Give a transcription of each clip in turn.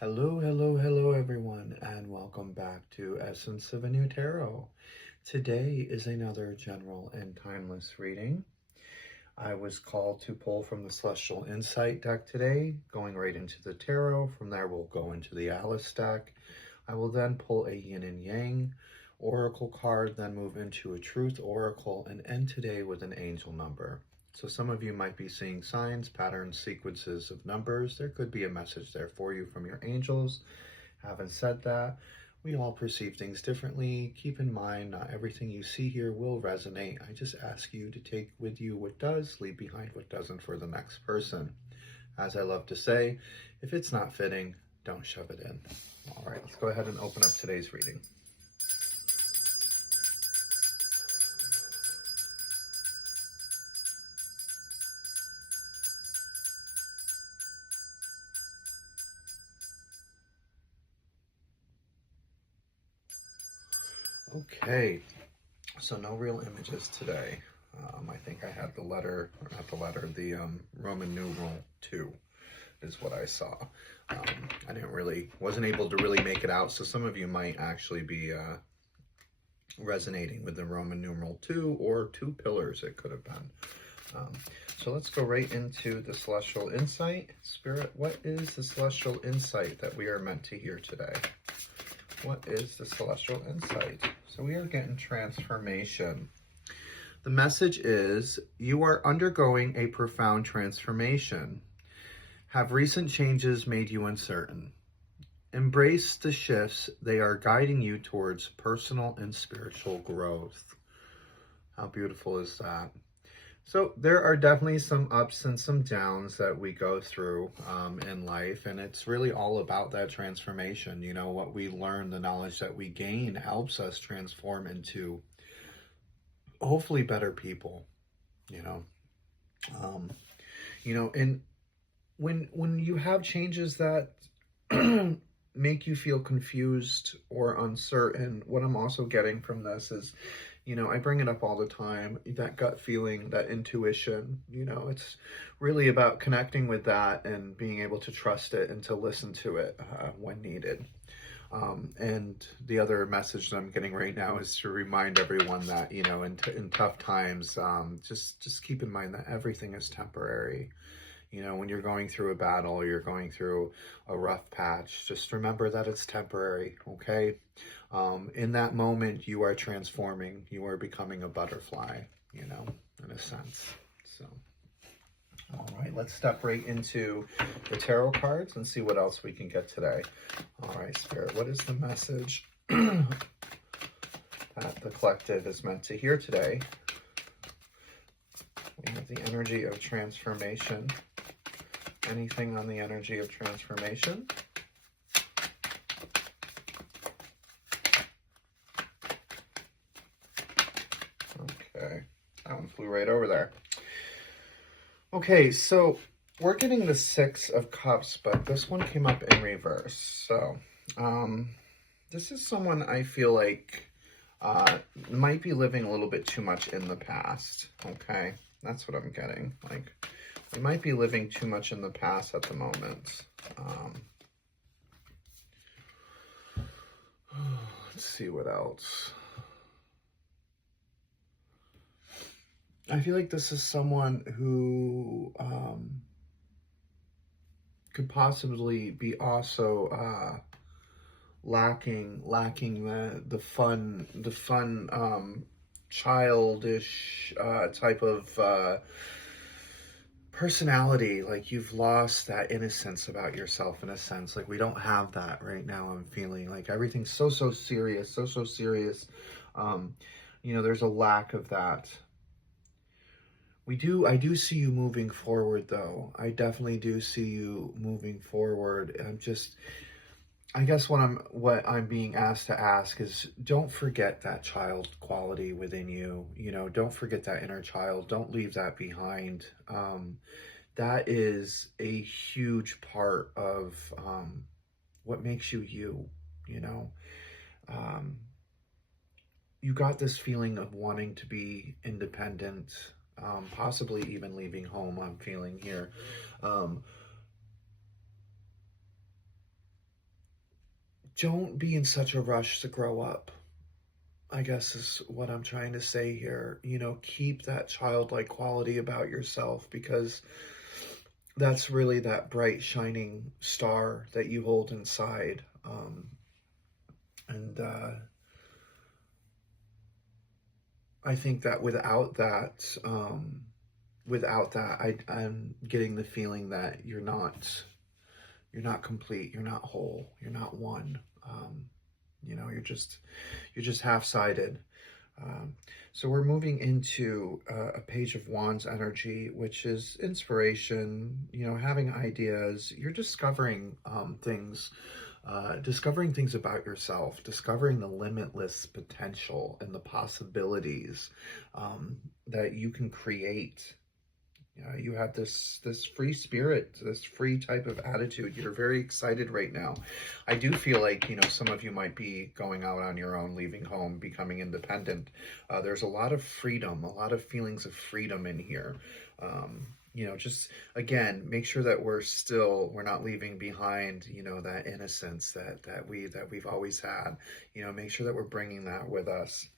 Hello, hello, hello, everyone, and welcome back to Essence of a New Tarot. Today is another general and timeless reading. I was called to pull from the Celestial Insight deck today, going right into the tarot. From there, we'll go into the Alice deck. I will then pull a Yin and Yang oracle card, then move into a Truth oracle, and end today with an angel number. So some of you might be seeing signs, patterns, sequences of numbers. There could be a message there for you from your angels. Having said that, we all perceive things differently. Keep in mind, not everything you see here will resonate. I just ask you to take with you what does, leave behind what doesn't for the next person. As I love to say, if it's not fitting, don't shove it in. All right, let's go ahead and open up today's reading. Okay, so no real images today. I think I had the letter, or not the letter, the Roman numeral 2 is what I saw. I wasn't able to really make it out, so some of you might actually be resonating with the Roman numeral 2 or 2 pillars it could have been. So let's go right into the Celestial Insight. Spirit, what is the Celestial Insight that we are meant to hear today? What is the Celestial Insight? So we are getting transformation. The message is, you are undergoing a profound transformation. Have recent changes made you uncertain? Embrace the shifts. They are guiding you towards personal and spiritual growth. How beautiful is that? So there are definitely some ups and some downs that we go through in life, and it's really all about that transformation. You know, what we learn, the knowledge that we gain helps us transform into hopefully better people, and when you have changes that make you feel confused or uncertain, what I'm also getting from this is, I bring it up all the time, that gut feeling, that intuition, it's really about connecting with that and being able to trust it and to listen to it when needed. And the other message that I'm getting right now is to remind everyone that, in tough times, just keep in mind that everything is temporary. When you're going through a battle, you're going through a rough patch, just remember that it's temporary, okay? In that moment, you are transforming. You are becoming a butterfly, in a sense. So, all right, let's step right into the tarot cards and see what else we can get today. All right, Spirit, what is the message that the collective is meant to hear today? We have the energy of transformation. Anything on the energy of transformation? Okay, that one flew right over there. Okay, so we're getting the 6 of Cups, but this one came up in reverse. So this is someone I feel like might be living a little bit too much in the past. Okay, that's what I'm getting. Like, we might be living too much in the past at the moment. Let's see what else. I feel like this is someone who could possibly be also lacking the fun childish type of personality. Like, you've lost that innocence about yourself, in a sense. Like, we don't have that right now. I'm feeling like everything's so serious, so serious. There's a lack of that. I do see you moving forward, though. I definitely do see you moving forward. I guess what I'm being asked to ask is, don't forget that child quality within you. Don't forget that inner child. Don't leave that behind. That is a huge part of what makes you you. You got this feeling of wanting to be independent. Possibly even leaving home, I'm feeling here. don't be in such a rush to grow up, I guess is what I'm trying to say here. You know, keep that childlike quality about yourself, because that's really that bright, shining star that you hold inside. And I think that without that, I'm getting the feeling that you're not complete, you're not whole, you're not one. You know, you're just half-sided. So we're moving into a Page of Wands energy, which is inspiration, you know, having ideas. You're discovering discovering things about yourself, discovering the limitless potential and the possibilities that you can create. You have this free spirit, this free type of attitude. You're very excited right now. I do feel like, you know, some of you might be going out on your own, leaving home, becoming independent. There's a lot of freedom, a lot of feelings of freedom in here. You know, just, again, make sure that we're not leaving behind, you know, that innocence that we've always had. You know, make sure that we're bringing that with us.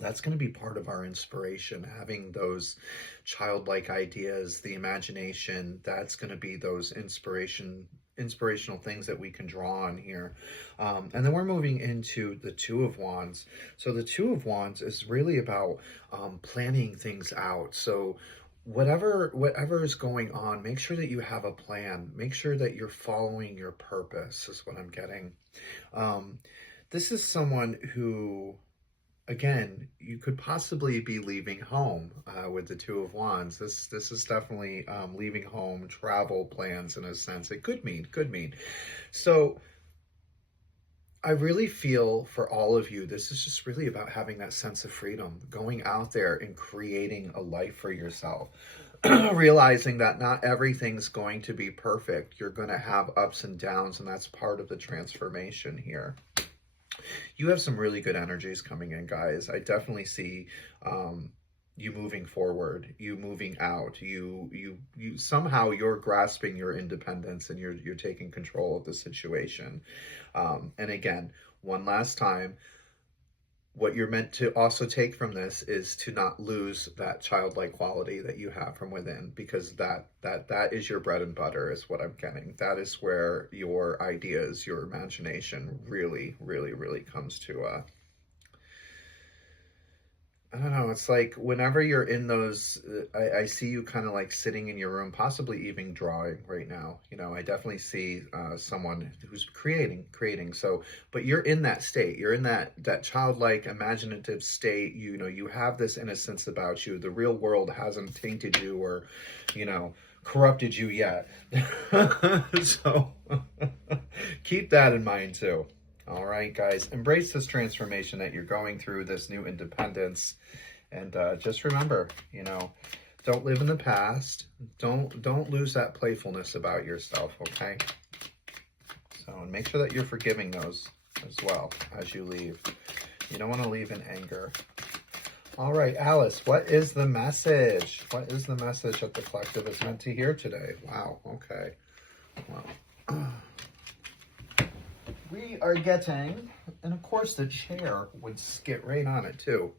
That's going to be part of our inspiration, having those childlike ideas, the imagination. That's going to be those inspirational things that we can draw on here. And then we're moving into the Two of Wands. So the Two of Wands is really about planning things out. So whatever is going on, make sure that you have a plan. Make sure that you're following your purpose, is what I'm getting. This is someone who, again, you could possibly be leaving home with the Two of Wands. This is definitely leaving home, travel plans in a sense. It could mean. So I really feel for all of you, this is just really about having that sense of freedom, going out there and creating a life for yourself. Realizing that not everything's going to be perfect. You're going to have ups and downs, and that's part of the transformation here. You have some really good energies coming in, guys. I definitely see you moving forward, you moving out, you somehow you're grasping your independence, and you're taking control of the situation. And again, one last time, what you're meant to also take from this is to not lose that childlike quality that you have from within, because that is your bread and butter, is what I'm getting. That is where your ideas, your imagination really, really, really comes to I don't know. It's like whenever you're in those, I see you kind of like sitting in your room, possibly even drawing right now. You know, I definitely see someone who's creating. So, but you're in that state. You're in that childlike, imaginative state. You know, you have this innocence about you. The real world hasn't tainted you or, you know, corrupted you yet. So keep that in mind too. All right, guys, embrace this transformation that you're going through, this new independence. And just remember, you know, don't live in the past. Don't lose that playfulness about yourself, okay? So, and make sure that you're forgiving those as well as you leave. You don't want to leave in anger. All right, Alice, what is the message? What is the message that the collective is meant to hear today? Wow, okay. Wow. We are getting, and of course the chair would skit right on it too.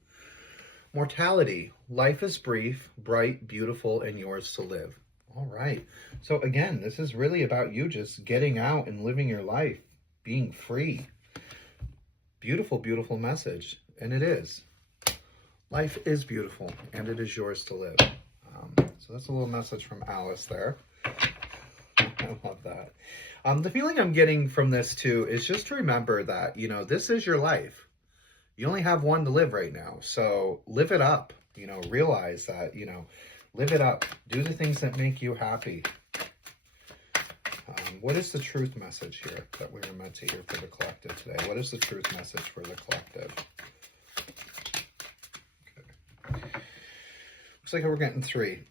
Mortality. Life is brief, bright, beautiful, and yours to live. All right. So again, this is really about you just getting out and living your life, being free. Beautiful, beautiful message. And it is. Life is beautiful, and it is yours to live. So that's a little message from Alice there. I love that. The feeling I'm getting from this too is just to remember that, you know, this is your life. You only have one to live right now. So live it up, you know, realize that, you know, live it up. Do the things that make you happy. What is the truth message here that we were meant to hear for the collective today? What is the truth message for the collective? Okay. Looks like we're getting 3.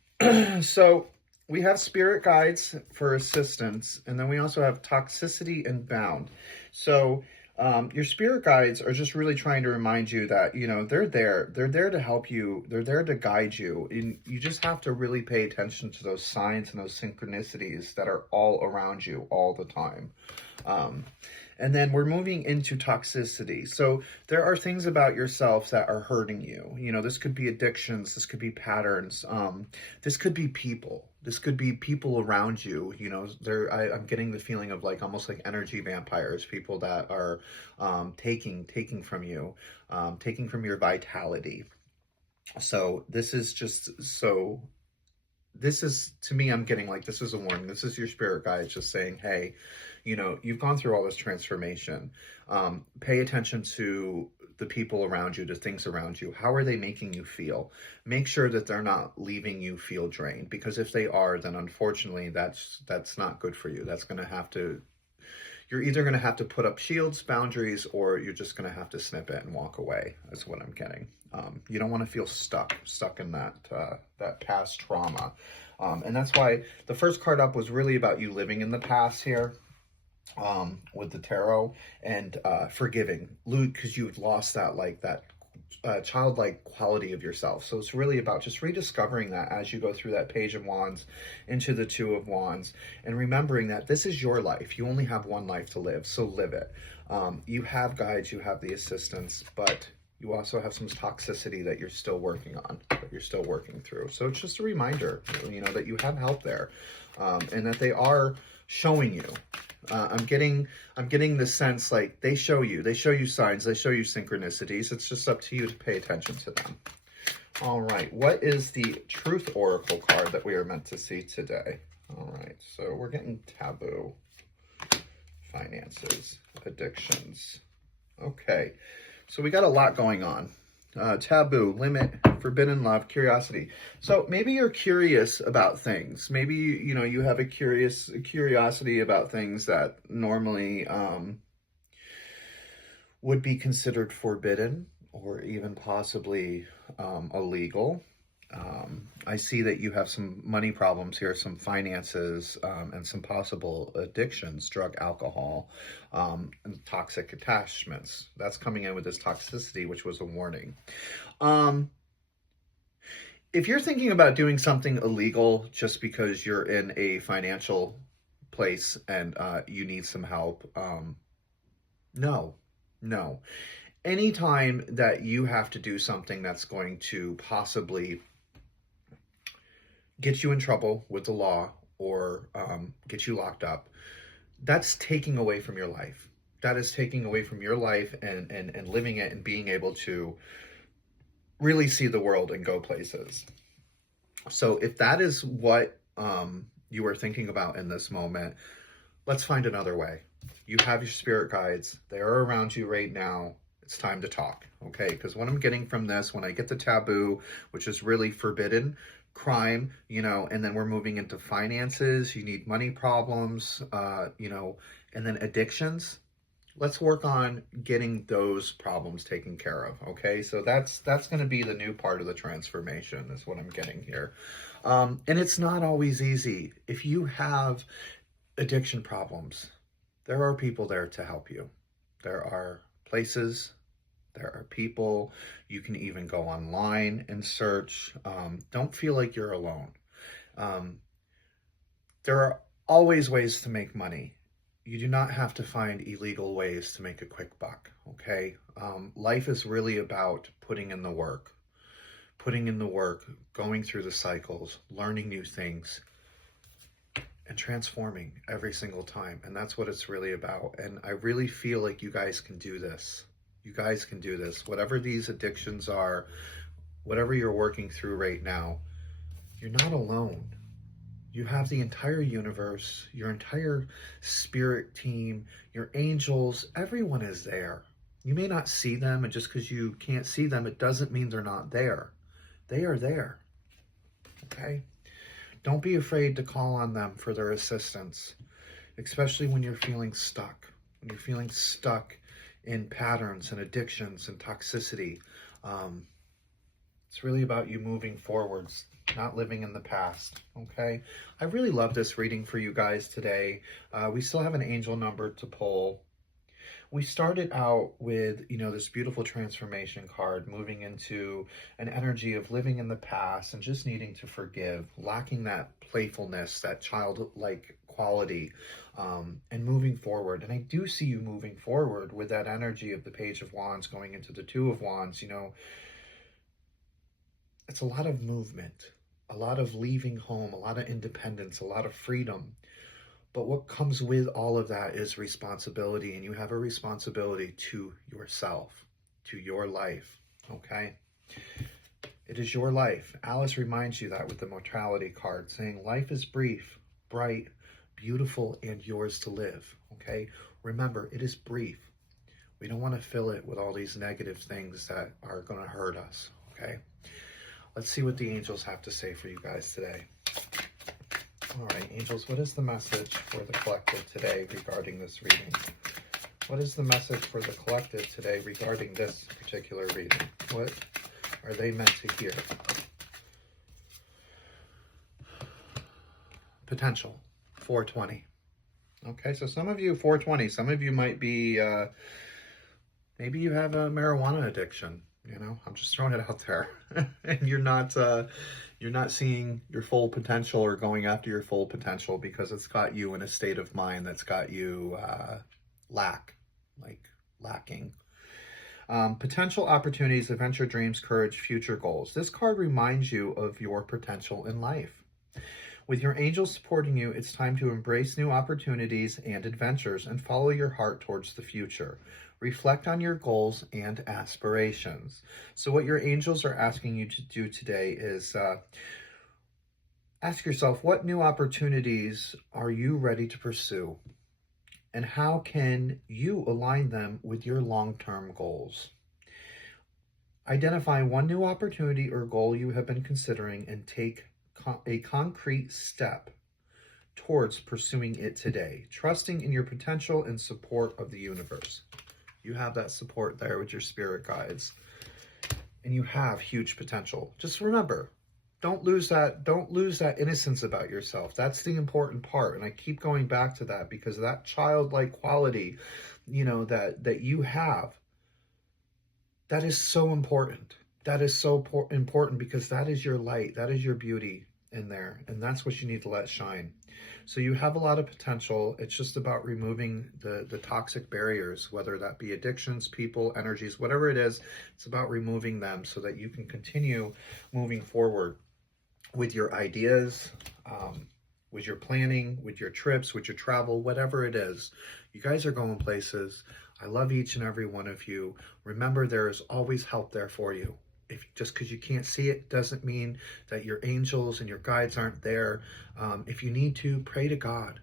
So we have spirit guides for assistance, and then we also have toxicity and bound. So your spirit guides are just really trying to remind you that, you know, they're there to help you. They're there to guide you. And you just have to really pay attention to those signs and those synchronicities that are all around you all the time. And then we're moving into toxicity. So there are things about yourself that are hurting you. You know, this could be addictions, this could be patterns, this could be people. This could be people around you. You know, I'm getting the feeling of like almost like energy vampires, people that are taking from you, taking from your vitality. So this is just so. This is, to me, I'm getting like, this is a warning. This is your spirit guide just saying, hey, you know, you've gone through all this transformation. Pay attention to the people around you, to things around you. How are they making you feel? Make sure that they're not leaving you feel drained, because if they are, then unfortunately that's not good for you. That's going to have to, you're either going to have to put up shields, boundaries, or you're just going to have to snip it and walk away. That's what I'm getting. You don't want to feel stuck in that past trauma. And that's why the first card up was really about you living in the past here, with the tarot, and forgiving, because you've lost that childlike quality of yourself. So it's really about just rediscovering that as you go through that Page of Wands into the Two of Wands, and remembering that this is your life. You only have one life to live, so live it. You have guides, you have the assistance, but you also have some toxicity that you're still working on, that you're still working through. So it's just a reminder, you know, that you have help there, and that they are showing you. I'm getting the sense like they show you signs, they show you synchronicities. It's just up to you to pay attention to them. All right, what is the Truth Oracle card that we are meant to see today? All right, so we're getting taboo, finances, addictions. Okay, so we got a lot going on. Taboo, limit, forbidden love, curiosity. So maybe you're curious about things. Maybe, you know, you have a curiosity about things that normally would be considered forbidden, or even possibly illegal. I see that you have some money problems here, some finances, and some possible addictions, drug, alcohol, and toxic attachments. That's coming in with this toxicity, which was a warning. If you're thinking about doing something illegal just because you're in a financial place and you need some help, no. Anytime that you have to do something that's going to possibly get you in trouble with the law, or get you locked up, that's taking away from your life. That is taking away from your life and living it and being able to really see the world and go places. So if that is what you are thinking about in this moment, let's find another way. You have your spirit guides. They are around you right now. It's time to talk, okay? Because what I'm getting from this, when I get the taboo, which is really forbidden, crime, you know, and then we're moving into finances, you need money problems, you know, and then addictions. Let's work on getting those problems taken care of, okay? So that's going to be the new part of the transformation, is what I'm getting here. And it's not always easy. If you have addiction problems, there are people there to help you. There are places, there are people. You can even go online and search. Don't feel like you're alone. There are always ways to make money. You do not have to find illegal ways to make a quick buck, okay? Life is really about putting in the work, going through the cycles, learning new things, and transforming every single time. And that's what it's really about. And I really feel like you guys can do this. You guys can do this. Whatever these addictions are, whatever you're working through right now, you're not alone. You have the entire universe, your entire spirit team, your angels, everyone is there. You may not see them, and just because you can't see them, it doesn't mean they're not there. They are there, okay? Don't be afraid to call on them for their assistance, especially when you're feeling stuck. When you're feeling stuck in patterns and addictions and toxicity. It's really about you moving forwards, not living in the past, okay? I really love this reading for you guys today. We still have an angel number to pull. We started out with, you know, this beautiful transformation card, moving into an energy of living in the past and just needing to forgive, lacking that playfulness, that childlike quality, and moving forward. And I do see you moving forward with that energy of the Page of Wands going into the Two of Wands. You know, it's a lot of movement, a lot of leaving home, a lot of independence, a lot of freedom. But what comes with all of that is responsibility, and you have a responsibility to yourself, to your life, okay? It is your life. Alice reminds you that with the mortality card, saying life is brief, bright, beautiful, and yours to live, okay? Remember, it is brief. We don't want to fill it with all these negative things that are going to hurt us, okay? Let's see what the angels have to say for you guys today. All right, angels, what is the message for the collective today regarding this reading? What is the message for the collective today regarding this particular reading? What are they meant to hear? Potential, 420. Okay, so some of you, 420, some of you might be, maybe you have a marijuana addiction. You know, I'm just throwing it out there. And you're not seeing your full potential or going after your full potential because it's got you in a state of mind that's got you lacking. Potential opportunities, adventure, dreams, courage, future goals. This card reminds you of your potential in life. With your angels supporting you, it's time to embrace new opportunities and adventures and follow your heart towards the future. Reflect on your goals and aspirations. So what your angels are asking you to do today is ask yourself, what new opportunities are you ready to pursue? And how can you align them with your long-term goals? Identify one new opportunity or goal you have been considering and take a concrete step towards pursuing it today, trusting in your potential and support of the universe. You have that support there with your spirit guides, and you have huge potential. Just remember, don't lose that innocence about yourself. That's the important part. And I keep going back to that because that childlike quality, you know, that you have, that is so important. That is so important because that is your light. That is your beauty in there. And that's what you need to let shine. So you have a lot of potential. It's just about removing the toxic barriers, whether that be addictions, people, energies, whatever it is. It's about removing them so that you can continue moving forward with your ideas, with your planning, with your trips, with your travel, whatever it is. You guys are going places. I love each and every one of you. Remember, there is always help there for you. Just because you can't see it doesn't mean that your angels and your guides aren't there. If you need to, pray to God.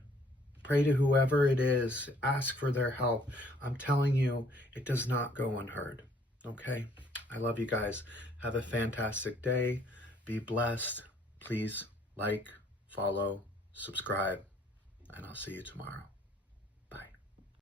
Pray to whoever it is. Ask for their help. I'm telling you, it does not go unheard. Okay? I love you guys. Have a fantastic day. Be blessed. Please like, follow, subscribe, and I'll see you tomorrow.